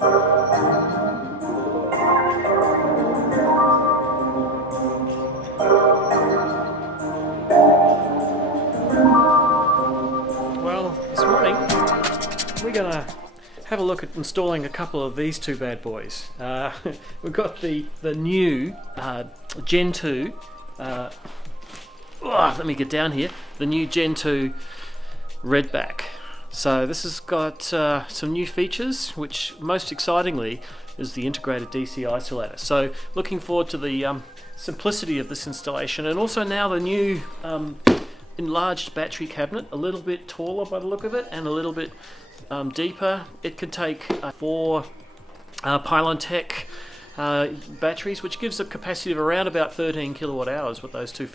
Well, this morning we're going to have a look at installing a couple of these two bad boys. We've got the new Gen 2, let me get down here, the new Gen 2 Redback. So this has got some new features, which most excitingly is the integrated DC isolator. So looking forward to the simplicity of this installation, and also now the new enlarged battery cabinet, a little bit taller by the look of it and a little bit deeper. It can take 4 Pylon Tech batteries, which gives a capacity of around about 13 kilowatt hours with those two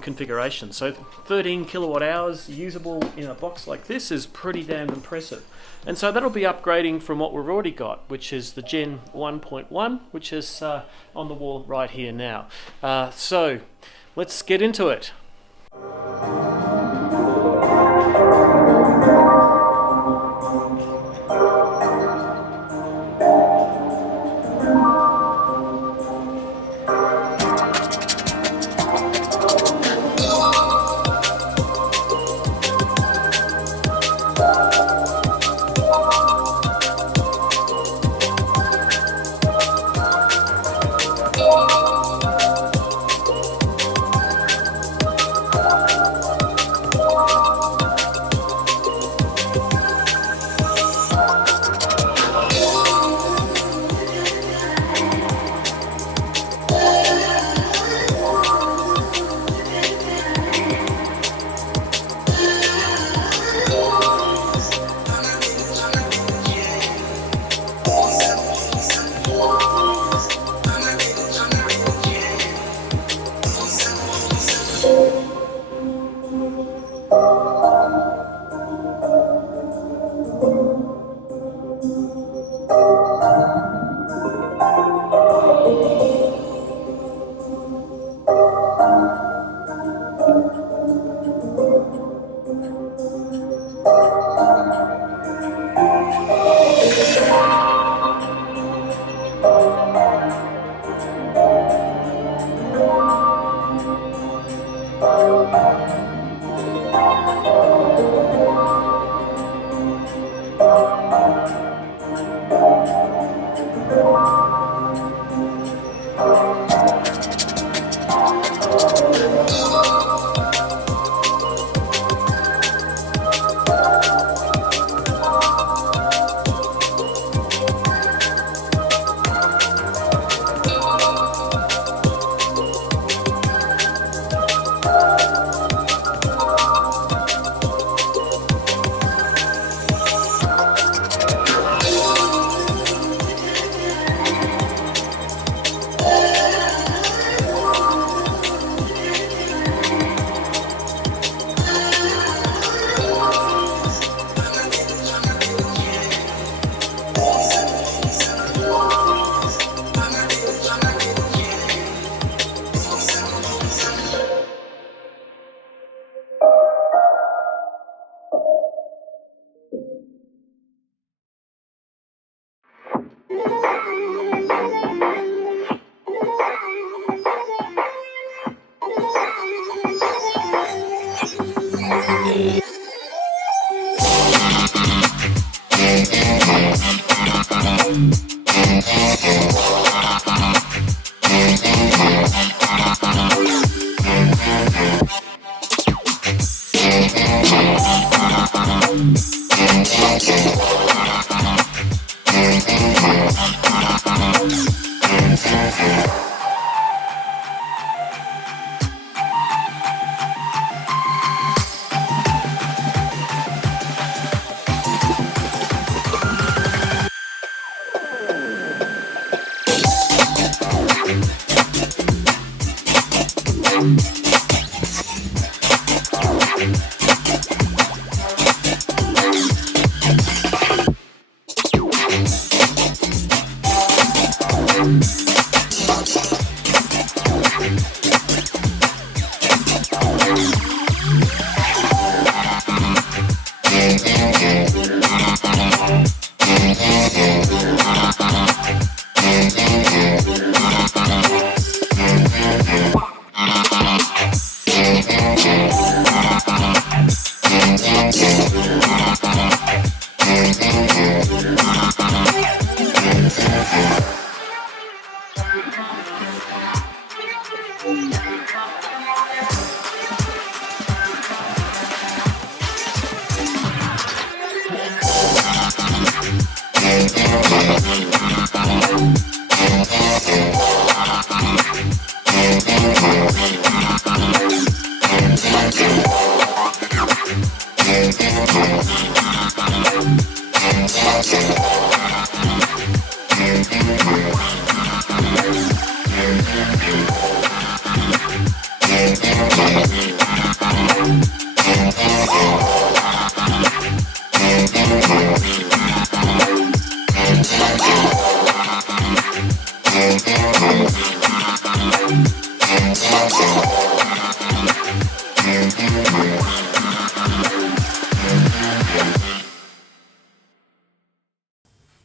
configurations. So 13 kilowatt hours usable in a box like this is pretty damn impressive. And so that'll be upgrading from what we've already got, which is the Gen 1.1, which is on the wall right here now. So let's get into it.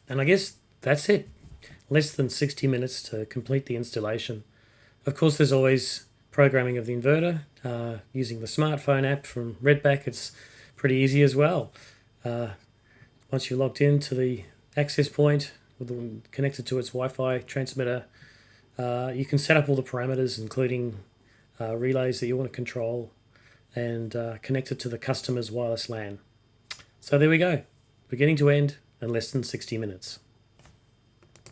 And I guess that's it. Less than 60 minutes to complete the installation. Of course, there's always programming of the inverter. Using the smartphone app from Redback, it's pretty easy as well. Once you're logged into the access point, connected to its Wi-Fi transmitter, you can set up all the parameters, including relays that you want to control, and connect it to the customer's wireless LAN. So there we go, beginning to end in less than 60 minutes.